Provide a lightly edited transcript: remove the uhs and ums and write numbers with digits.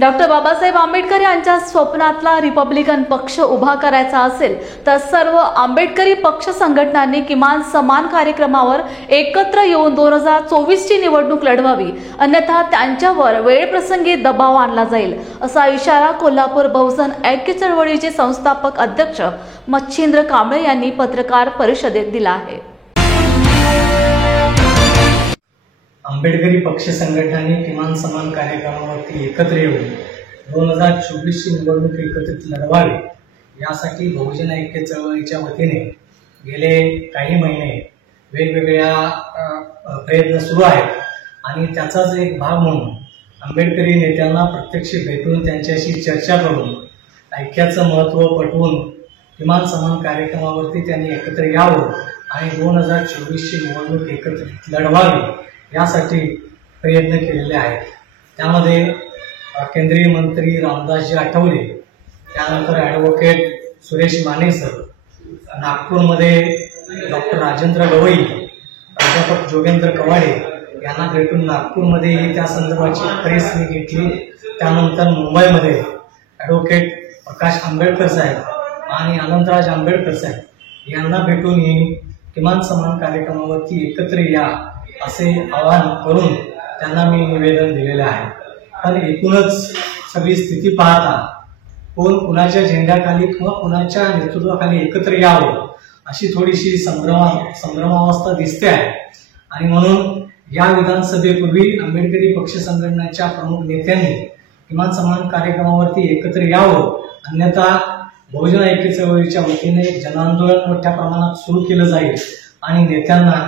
Doctor Babasaheb Ambedkar यांच्या स्वप्नातला Republican पक्ष उभा करायचा असेल तर सर्व आंबेडकरी पक्ष संघटनांनी किमान समान कार्यक्रमावर एकत्र येऊन 2024 ची निवडणूक लढवावी, अन्यथा त्यांच्यावर वेळप्रसंगी दबाव आणला जाईल, असा इशारा कोल्हापूर बहुजन ऐक्य चळवळीचे संस्थापक अध्यक्ष मच्छिंद्र कांबळे यांनी पत्रकार परिषदेत दिला आहे। आंबेडकरी पक्ष संघटनांनी किमान समान कार्यक्रमावरती एकत्र येऊन 2024 ची निवडणूक एकत्रित लढवावी यासाठी बहुजन ऐक्य चळवळीच्या वतीने गेले काही महिने वेगवेगळ्या प्रयत्न सुरू आहेत आणि त्याचाच एक भाग म्हणून आंबेडकरी नेत्यांना प्रत्यक्ष भेटून त्यांच्याशी चर्चा करून ऐक्याचं महत्त्व पटवून किमान समान कार्यक्रमावरती त्यांनी एकत्र यावं आणि 2024 ची निवडणूक एकत्रित लढवावी यासाठी प्रयत्न केलेले आहेत। त्यामध्ये केंद्रीय मंत्री रामदासजी आठवले, त्यानंतर ॲडव्होकेट सुरेश माने सर, नागपूरमध्ये डॉक्टर राजेंद्र गवई, प्राध्यापक जोगेंद्र कवाडे यांना भेटून नागपूरमध्ये त्या संदर्भाची प्रेस मी घेतली। त्यानंतर मुंबईमध्ये ॲडव्होकेट प्रकाश आंबेडकर साहेब आणि अनंतराज आंबेडकर साहेब यांना भेटून किमान समान कार्यक्रमावरती एकत्र या असे आवाहन करून त्यांना मी निवेदन दिलेले आहे। पण एकूणच सगळी स्थिती पाहता कोण कुणाच्या झेंड्याखाली किंवा कुणाच्या नेतृत्वाखाली एकत्र यावं अशी थोडीशी संभ्रमावस्था दिसते आहे आणि म्हणून या विधानसभेपूर्वी आंबेडकरी पक्ष संघटनेच्या प्रमुख नेत्यांनी किमान समान कार्यक्रमावरती एकत्र यावं, अन्यथा बहुजन ऐक्य चळवळीच्या वतीने जनआंदोलन मोठ्या प्रमाणात सुरू केलं जाईल आणि नेत्यांना